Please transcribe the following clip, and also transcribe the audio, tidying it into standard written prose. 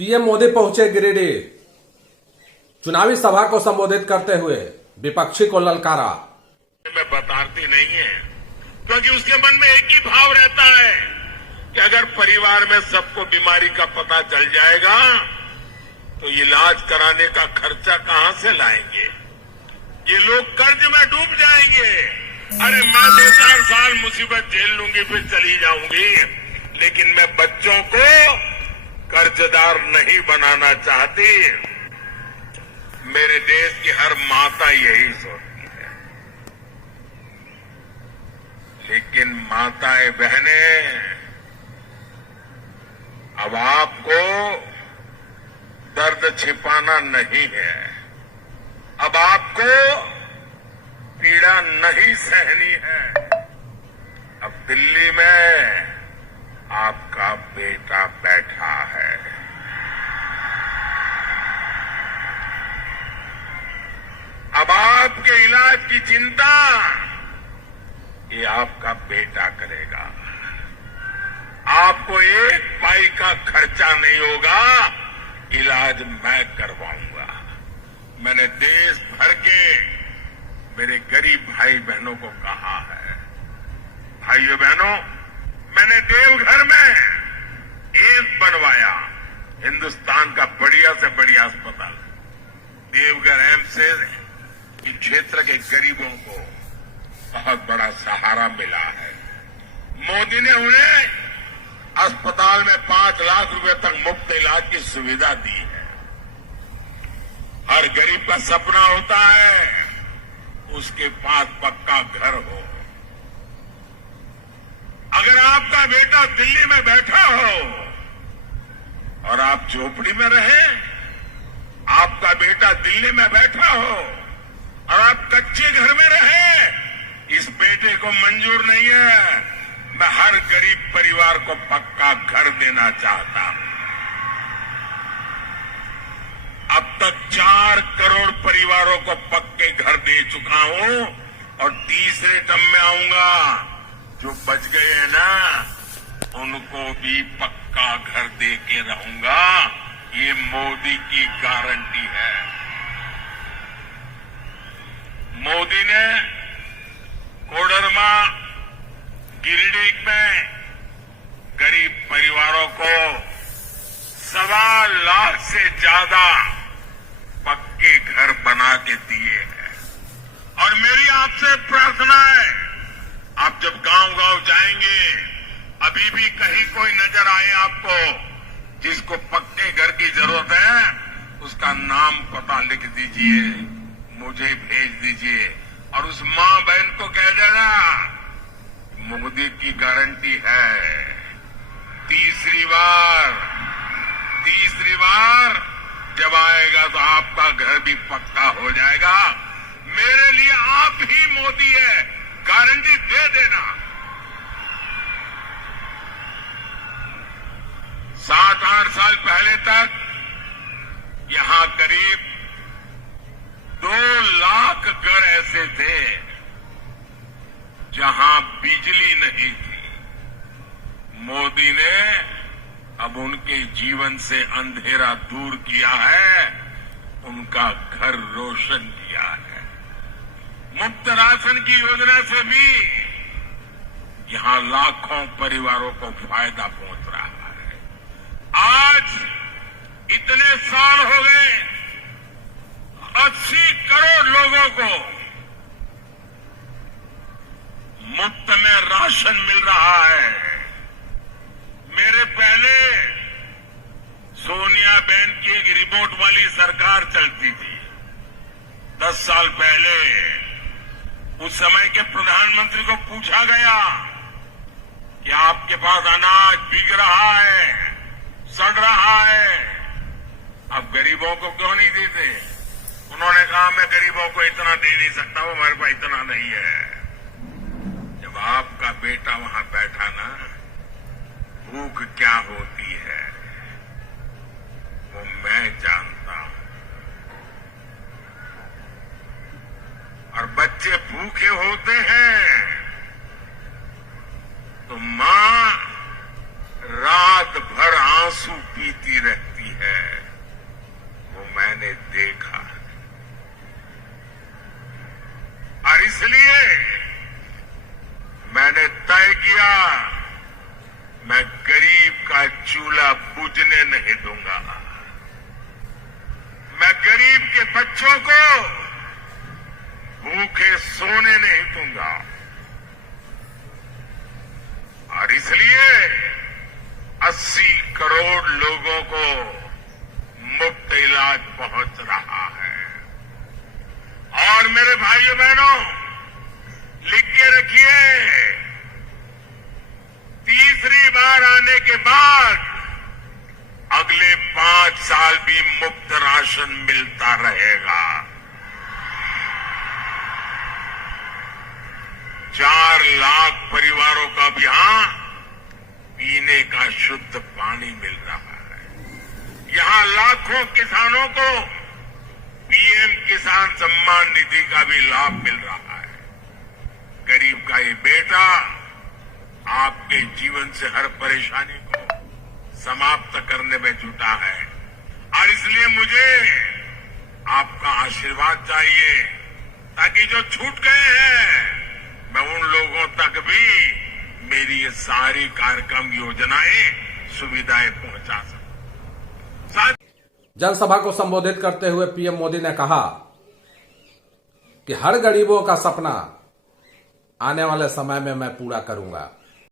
PM Modi पहुंचे गिरिडीह। चुनावी सभा को संबोधित करते हुए विपक्षी को ललकारा। में बताती नहीं है क्योंकि उसके मन में एक ही भाव रहता है कि अगर परिवार में सबको बीमारी का पता चल जाएगा तो इलाज कराने का खर्चा कहां से लाएंगे। ये लोग कर्ज में डूब जाएंगे। अरे मैं 2-4 साल मुसीबत झेल लूंगी फिर चली जाऊंगी, लेकिन मैं बच्चों को कर्जदार नहीं बनाना चाहती। मेरे देश की हर माता यही सोचती है, लेकिन माताएं बहनें, अब आपको दर्द छिपाना नहीं है। अब आपको पीड़ा नहीं सहनी है। अब दिल्ली में आपका बेटा बैठा है। अब आपके इलाज की चिंता ये आपका बेटा करेगा। आपको एक पाई का खर्चा नहीं होगा, इलाज मैं करवाऊंगा। मैंने देश भर के मेरे गरीब भाई बहनों को कहा है, भाइयों बहनों, मैंने देवघर में एम्स बनवाया, हिंदुस्तान का बढ़िया से बढ़िया अस्पताल। देवघर एम्स से इस क्षेत्र के गरीबों को बहुत बड़ा सहारा मिला है। मोदी ने उन्हें अस्पताल में 5 लाख रुपए तक मुफ्त इलाज की सुविधा दी है। हर गरीब का सपना होता है उसके पास पक्का घर हो। अगर आपका बेटा दिल्ली में बैठा हो और आप झोपड़ी में रहे, आपका बेटा दिल्ली में बैठा हो और आप कच्चे घर में रहे, इस बेटे को मंजूर नहीं है। मैं हर गरीब परिवार को पक्का घर देना चाहता हूं। अब तक 4 करोड़ परिवारों को पक्के घर दे चुका हूं और तीसरे टर्म में आऊंगा। जो बच गए हैं ना, उनको भी पक्का घर दे के रहूंगा। ये मोदी की गारंटी है। मोदी ने कोडरमा, गिरिडीह में गरीब परिवारों को 1.25 लाख से ज्यादा पक्के घर बना के दिए हैं। और मेरी आपसे प्रार्थना है, आप जब गांव-गांव जाएंगे, अभी भी कहीं कोई नजर आए आपको जिसको पक्के घर की जरूरत है, उसका नाम पता लिख दीजिए, मुझे भेज दीजिए और उस मां बहन को कह देना मोदी की गारंटी है। तीसरी बार जब आएगा तो आपका घर भी पक्का हो जाएगा। मेरे लिए आप ही मोदी है, गारंटी दे देना। 7-8 साल पहले तक यहां करीब 2 लाख घर ऐसे थे जहां बिजली नहीं थी। मोदी ने अब उनके जीवन से अंधेरा दूर किया है, उनका घर रोशन किया है। मुफ्त राशन की योजना से भी यहां लाखों परिवारों को फायदा पहुंच रहा है। आज इतने साल हो गए, 80 करोड़ लोगों को मुफ्त में राशन मिल रहा है। मेरे पहले सोनिया बहन की एक रिमोट वाली सरकार चलती थी। 10 साल पहले उस समय के प्रधानमंत्री को पूछा गया कि आपके पास अनाज बिक रहा है, सड़ रहा है, अब गरीबों को क्यों नहीं देते? उन्होंने कहा मैं गरीबों को इतना दे नहीं सकता, वो हमारे पास इतना नहीं है। जब आपका बेटा वहां बैठा ना, भूख क्या होती है वो मैं जानता हूं। और बच्चे भूखे होते हैं तो मां रात भर आंसू पीती रहती है। नहीं दूंगा। मैं गरीब के बच्चों को भूखे सोने नहीं दूंगा और इसलिए 80 करोड़ लोगों को मुफ्त इलाज पहुंच रहा है। और मेरे भाइयों बहनों, लिख के रखिए, तीसरी बार आने के बाद अगले 5 साल भी मुफ्त राशन मिलता रहेगा। 4 लाख परिवारों का भी यहां पीने का शुद्ध पानी मिल रहा है। यहां लाखों किसानों को पीएम किसान सम्मान निधि का भी लाभ मिल रहा है। गरीब का ये बेटा आपके जीवन से हर परेशानी को समाप्त करने में जुटा है और इसलिए मुझे आपका आशीर्वाद चाहिए ताकि जो छूट गए हैं मैं उन लोगों तक भी मेरी ये सारी कार्यक्रम योजनाएं सुविधाएं पहुंचा सकूं। जनसभा को संबोधित करते हुए पीएम मोदी ने कहा कि हर गरीबों का सपना आने वाले समय में मैं पूरा करूंगा।